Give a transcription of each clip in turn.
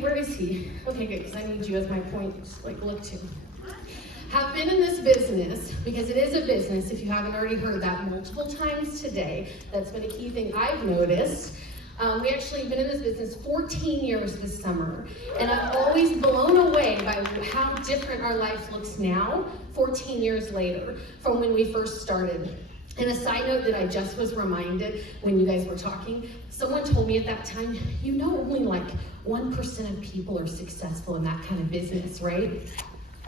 where is he? Okay, good, because I need you as my point, like, look to. Have been in this business, because it is a business, if you haven't already heard that multiple times today. That's been a key thing I've noticed. We actually have been in this business 14 years this summer, and I'm always blown away by how different our life looks now, 14 years later, from when we first started. And a side note that I just was reminded when you guys were talking, someone told me at that time, you know, only like 1% of people are successful in that kind of business, right?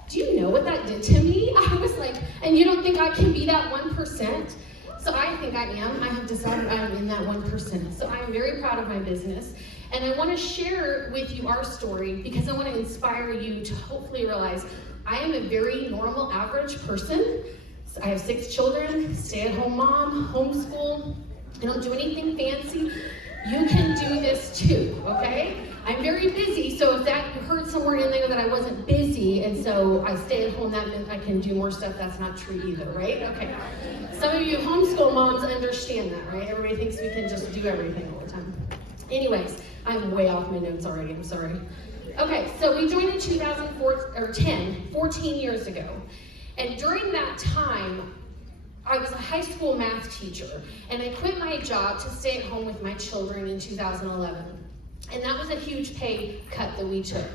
Do you know what that did to me? I was like, and you don't think I can be that 1%? So I think I am. I have decided I am in that 1%. So I am very proud of my business. And I want to share with you our story because I want to inspire you to hopefully realize I am a very normal, average person. So I have 6 children, stay-at-home mom, homeschool. I don't do anything fancy. You can do this too, okay? I'm very busy, so if that, you heard somewhere in there that I wasn't busy, and so I stay at home, that meant I can do more stuff. That's not true either, right? Okay. Some of you homeschool moms understand that, right? Everybody thinks we can just do everything all the time. Anyways, I'm way off my notes already, I'm sorry. Okay, so we joined in 14 years ago. And during that time, I was a high school math teacher, and I quit my job to stay at home with my children in 2011. And that was a huge pay cut that we took.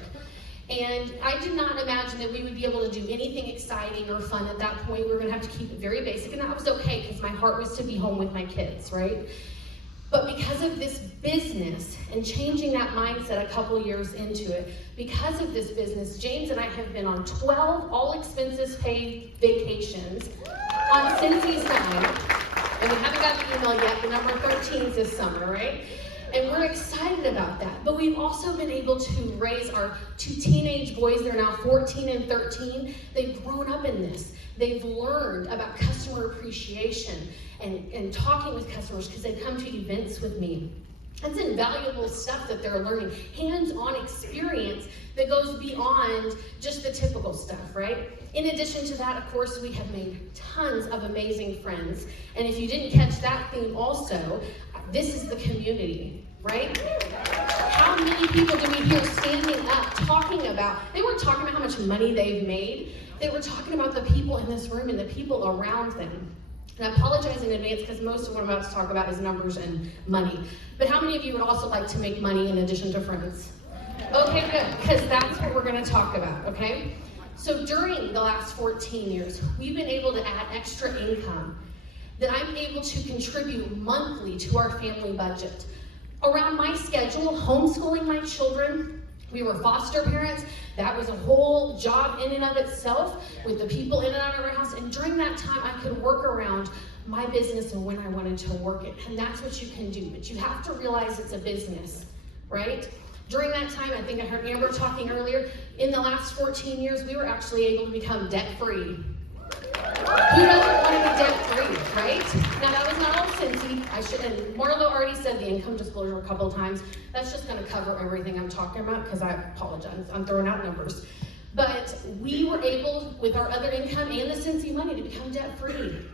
And I did not imagine that we would be able to do anything exciting or fun at that point. We were gonna have to keep it very basic, and that was okay, because my heart was to be home with my kids, right? But because of this business and changing that mindset a couple years into it, because of this business, James and I have been on 12 all expenses paid vacations on SCENTSY's dime, and we haven't got the email yet, the number 13 is this summer, right? And we're excited about that. But we've also been able to raise our 2 teenage boys. They're now 14 and 13. They've grown up in this. They've learned about customer appreciation and talking with customers because they come to events with me. That's invaluable stuff that they're learning. Hands-on experience that goes beyond just the typical stuff, right? In addition to that, of course, we have made tons of amazing friends. And if you didn't catch that theme also, this is the community, right? How many people do we hear standing up talking about, they weren't talking about how much money they've made, they were talking about the people in this room and the people around them. And I apologize in advance because most of what I'm about to talk about is numbers and money. But how many of you would also like to make money in addition to friends? Okay, good, because that's what we're gonna talk about, okay? So during the last 14 years, we've been able to add extra income that I'm able to contribute monthly to our family budget. Around my schedule, homeschooling my children, we were foster parents. That was a whole job in and of itself with the people in and out of our house. And during that time, I could work around my business and when I wanted to work it. And that's what you can do. But you have to realize it's a business, right? During that time, I think I heard Amber talking earlier, in the last 14 years, we were actually able to become debt-free. Who doesn't want to be debt-free, right? Now that was not all SCENTSY. And Marlo already said the income disclosure a couple of times. That's just going to cover everything I'm talking about because I apologize. I'm throwing out numbers. But we were able, with our other income and the SCENTSY money, to become debt-free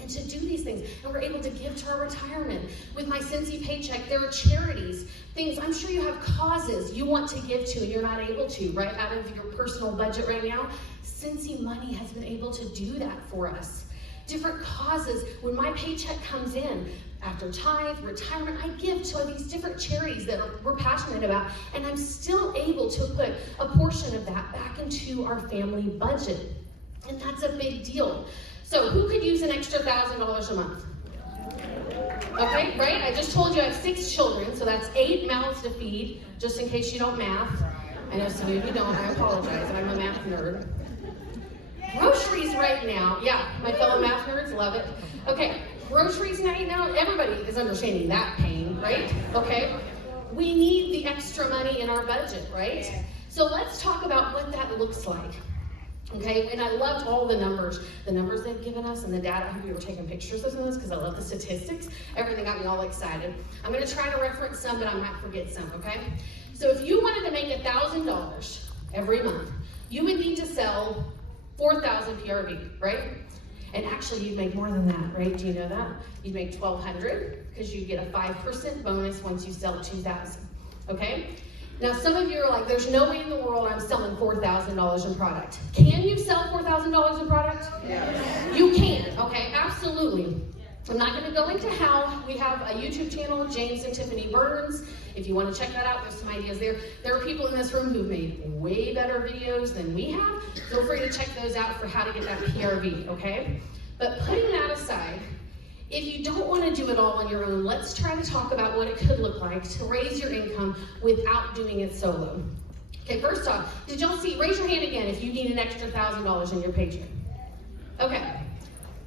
and to do these things. And we're able to give to our retirement. With my SCENTSY paycheck, there are charities, things. I'm sure you have causes you want to give to and you're not able to, right, out of your personal budget right now. SCENTSY money has been able to do that for us. Different causes, when my paycheck comes in, after tithe, retirement, I give to these different charities that we're passionate about, and I'm still able to put a portion of that back into our family budget. And that's a big deal. So who could use an extra $1,000 a month? Okay, right? I just told you I have 6 children, so that's 8 mouths to feed, just in case you don't math. I know some of you don't, I apologize, I'm a math nerd. Groceries right now, yeah, my fellow math nerds love it. Okay, groceries right now, everybody is understanding that pain, right? Okay, we need the extra money in our budget, right? So let's talk about what that looks like. Okay, and I loved all the numbers they've given us and the data. We were taking pictures of this because I love the statistics. Everything got me all excited. I'm going to try to reference some, but I might forget some, okay? So if you wanted to make $1,000 every month, you would need to sell 4,000 PRV, right? And actually you'd make more than that, right? Do you know that? You'd make 1,200 because you get a 5% bonus once you sell 2,000, okay? Now some of you are like, there's no way in the world I'm selling $4,000 in product. Can you sell $4,000 in product? Yes. You can, okay, absolutely. I'm not going to go into how. We have a YouTube channel, James and Tiffany Burns. If you want to check that out, there's some ideas there. There are people in this room who've made way better videos than we have. Feel free to check those out for how to get that PRV, okay? But putting that aside, if you don't want to do it all on your own, let's try to talk about what it could look like to raise your income without doing it solo. Okay, first off, did y'all see, raise your hand again if you need an extra $1,000 in your paycheck. Okay.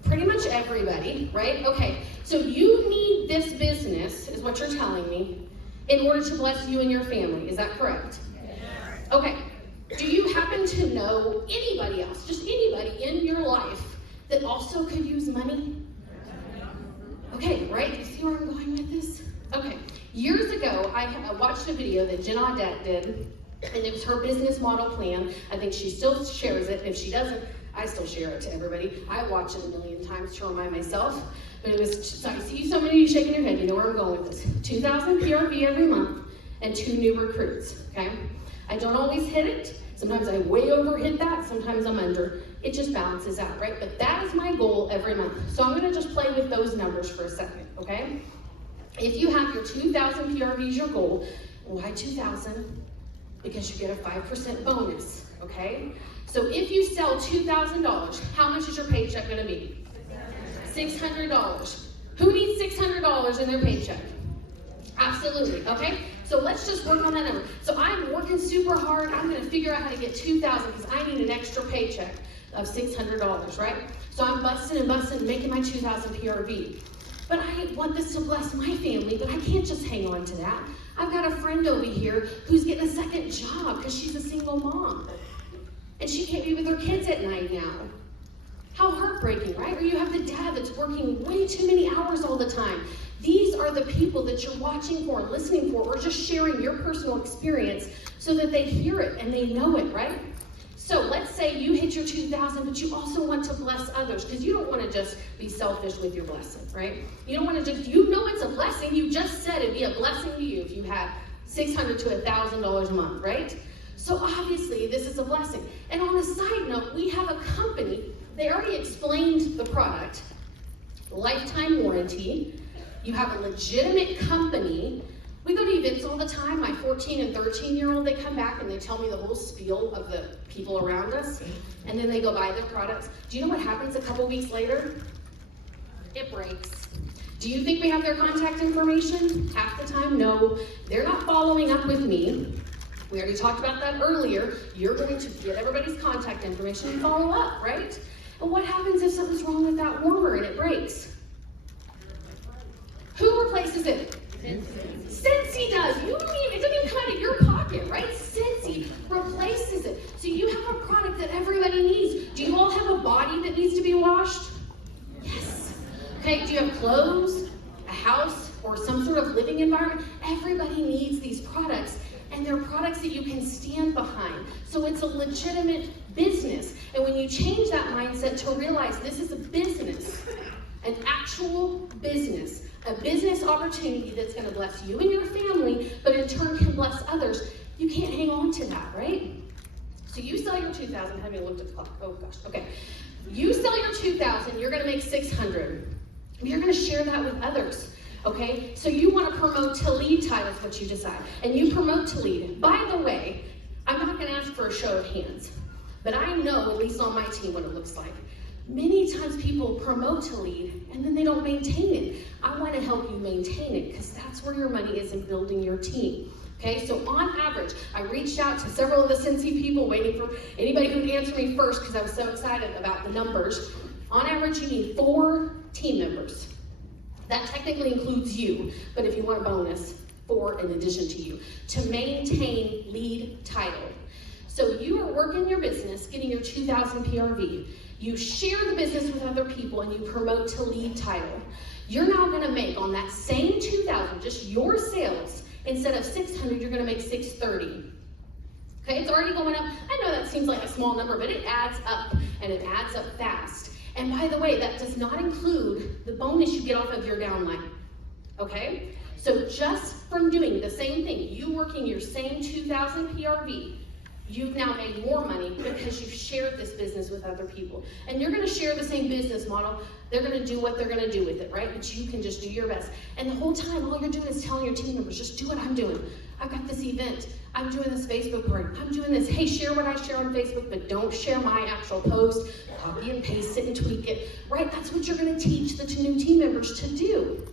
Pretty much everybody, right? Okay, so you need this business, is what you're telling me, in order to bless you and your family. Is that correct? Yes. Okay, do you happen to know anybody else, just anybody in your life, that also could use money? Okay, right? You see where I'm going with this? Okay, years ago, I watched a video that Jen Audette did, and it was her business model plan. I think she still shares it. If she doesn't, I still share it to everybody. I watch it a million times to remind myself. But it was, so I see so many of you shaking your head, you know where I'm going with this. 2,000 PRV every month and 2 new recruits, okay? I don't always hit it. Sometimes I way over hit that, sometimes I'm under. It just balances out, right? But that is my goal every month. So I'm gonna just play with those numbers for a second, okay? If you have your 2,000 PRV is your goal, why 2,000? Because you get a 5% bonus, okay? So if you sell $2,000, how much is your paycheck gonna be? $600. Who needs $600 in their paycheck? Absolutely, okay? So let's just work on that number. So I'm working super hard. I'm gonna figure out how to get 2,000 because I need an extra paycheck of $600, right? So I'm busting and busting, making my 2,000 PRV. But I want this to bless my family, but I can't just hang on to that. I've got a friend over here who's getting a second job because she's a single mom. And she can't be with her kids at night now. How heartbreaking, right? Or you have the dad that's working way too many hours all the time. These are the people that you're watching for and listening for, or just sharing your personal experience so that they hear it and they know it, right? So let's say you hit your 2,000, but you also want to bless others, because you don't want to just be selfish with your blessing, right? You don't want to just, you know it's a blessing. You just said it'd be a blessing to you if you had $600 to $1,000 a month, right? So obviously this is a blessing. And on a side note, we have a company, they already explained the product, lifetime warranty. You have a legitimate company. We go to events all the time. My 14 and 13-year-old, they come back and they tell me the whole spiel of the people around us, and then they go buy their products. Do you know what happens a couple weeks later? It breaks. Do you think we have their contact information? Half the time, no. They're not following up with me. We already talked about that earlier. You're going to get everybody's contact information and follow up, right? And what happens if something's wrong with that warmer and it breaks? Who replaces it? SCENTSY does. You don't even, it doesn't even come out of your pocket, right? SCENTSY replaces it. So you have a product that everybody needs. Do you all have a body that needs to be washed? Yes. Okay, do you have clothes, a house, or some sort of living environment? Everybody needs these products, and they're products that you can stand behind. So it's a legitimate business. And when you change that mindset to realize this is a business, an actual business, a business opportunity that's going to bless you and your family, but in turn can bless others, you can't hang on to that, right? So you sell your 2,000, have you looked at the clock? Oh gosh, okay. You sell your 2,000, you're going to make 600. You're going to share that with others. Okay, so you want to promote to lead title is what you decide. And you promote to lead. By the way, I'm not going to ask for a show of hands, but I know, at least on my team, what it looks like. Many times people promote to lead and then they don't maintain it. I want to help you maintain it because that's where your money is in building your team. Okay, so on average, I reached out to several of the SCENTSY people waiting for anybody who would answer me first because I was so excited about the numbers. On average, you need 4 team members. That technically includes you, but if you want a bonus, 4 in addition to you, to maintain lead title. So you are working your business, getting your 2,000 PRV. You share the business with other people and you promote to lead title. You're now gonna make on that same 2,000, just your sales, instead of 600, you're gonna make 630. Okay, it's already going up. I know that seems like a small number, but it adds up, and it adds up fast. And by the way, that does not include the bonus you get off of your downline, okay? So just from doing the same thing, you working your same 2,000 PRV, you've now made more money because you've shared this business with other people. And you're going to share the same business model. They're going to do what they're going to do with it, right? But you can just do your best. And the whole time, all you're doing is telling your team members, just do what I'm doing. I've got this event. I'm doing this Facebook party. I'm doing this. Hey, share what I share on Facebook, but don't share my actual post. Copy and paste it and tweak it, right? That's what you're going to teach the new team members to do.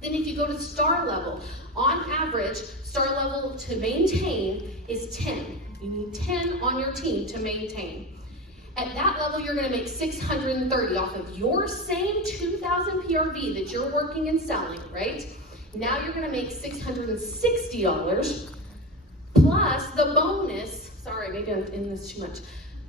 Then if you go to star level, on average, star level to maintain is 10. You need 10 on your team to maintain. At that level, you're going to make $630 off of your same 2,000 PRV that you're working and selling, right? Now you're going to make $660 plus the bonus. Sorry, maybe I'm in this too much.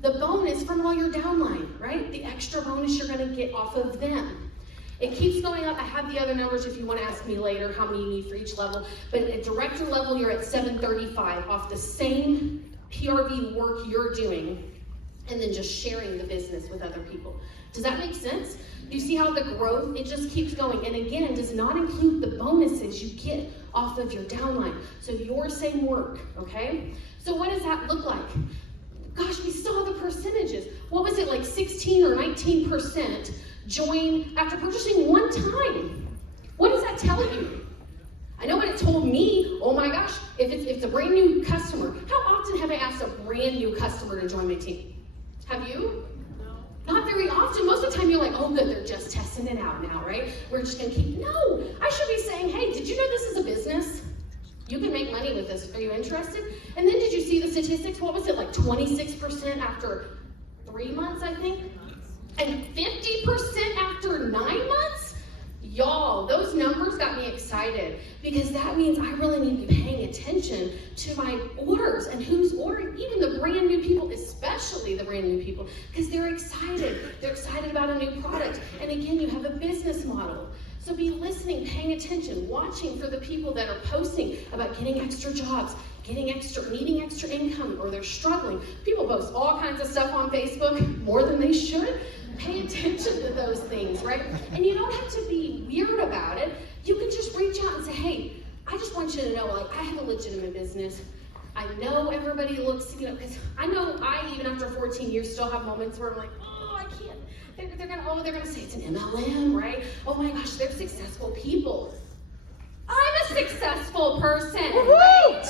The bonus from all your downline, right? The extra bonus you're going to get off of them. It keeps going up. I have the other numbers if you want to ask me later how many you need for each level. But at director level, you're at $735 off the same PRV work you're doing, and then just sharing the business with other people. Does that make sense? You see how the growth, it just keeps going. And again, does not include the bonuses you get off of your downline. So your same work, okay? So what does that look like? Gosh, we saw the percentages. What was it, like 16 or 19% join after purchasing one time? What does that tell you? I know what it told me. Oh my gosh, if it's a brand new customer, how often have I asked a brand new customer to join my team? Have you? No. Not very often. Most of the time you're like, oh good, they're just testing it out now, right? We're just gonna keep, no. I should be saying, hey, did you know this is a business? You can make money with this. Are you interested? And then did you see the statistics? What was it, like 26% after 3 months, I think? And 50% after 9 months? Y'all, those numbers got me excited because that means I really need to be paying attention to my orders and who's ordering, even the brand new people, especially the brand new people, because they're excited. They're excited about a new product. And again, you have a business model. So be listening, paying attention, watching for the people that are posting about getting extra jobs, needing extra income, or they're struggling. People post all kinds of stuff on Facebook, more than they should. Pay attention to those things, right? And you don't have to be weird about it. You can just reach out and say, hey, I just want you to know, like, I have a legitimate business. I know everybody looks, because I know even after 14 years, still have moments where I'm like, oh, I can't. They're gonna say it's an MLM, right? Oh my gosh, they're successful people. I'm a successful person, right?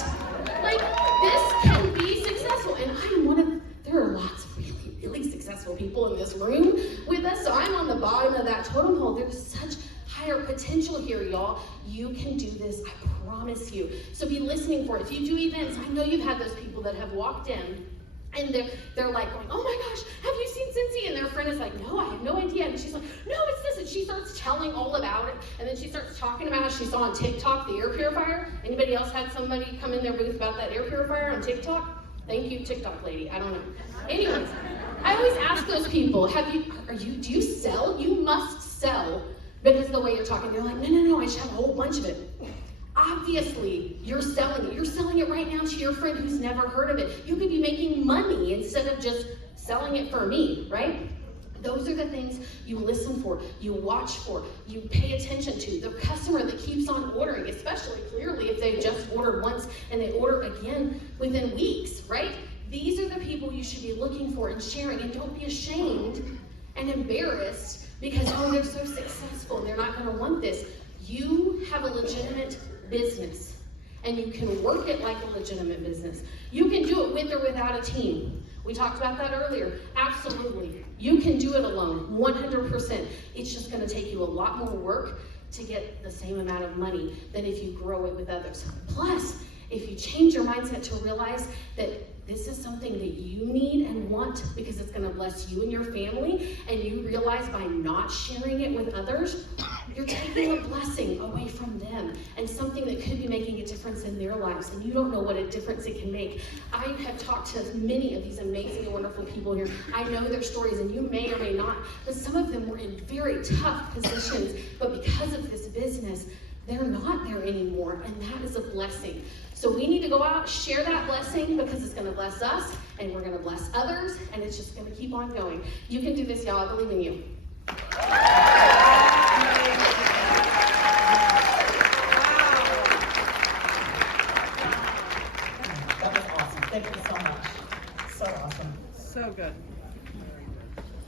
Like, this can be successful, and I'm one of, there are lots of really successful people in this room with us, so I'm on the bottom of that totem pole. There's such higher potential here, y'all. You can do this, I promise you. So be listening for it. If you do events, I know you've had those people that have walked in and they're like going, oh my gosh, have you seen SCENTSY? And their friend is like, no, I have no idea. And she's like, no, it's this. And she starts telling all about it. And then she starts talking about how she saw on TikTok the air purifier. Anybody else had somebody come in their booth about that air purifier on TikTok? Thank you, TikTok lady. I don't know. Anyways, I always ask those people, do you sell? You must sell because of the way you're talking. They're like, no, I just have a whole bunch of it. Obviously, you're selling it. You're selling it right now to your friend who's never heard of it. You could be making money instead of just selling it for me, right? Those are the things you listen for, you watch for, you pay attention to. The customer that keeps on ordering, especially clearly if they've just ordered once and they order again within weeks, right? These are the people you should be looking for and sharing, and don't be ashamed and embarrassed because, oh, they're so successful and they're not gonna want this. You have a legitimate business and you can work it like a legitimate business. You can do it with or without a team. We talked about that earlier. Absolutely. You can do it alone, 100%. It's just gonna take you a lot more work to get the same amount of money than if you grow it with others. Plus, if you change your mindset to realize that this is something that you need and want because it's gonna bless you and your family, and you realize by not sharing it with others, you're taking a blessing away from them and something that could be making a difference in their lives, and you don't know what a difference it can make. I have talked to many of these amazing and wonderful people here. I know their stories, and you may or may not, but some of them were in very tough positions, but because of this business, they're not there anymore, and that is a blessing. So we need to go out, share that blessing because it's gonna bless us, and we're gonna bless others, and it's just gonna keep on going. You can do this, y'all. I believe in you. Thank you so much. So awesome. So good.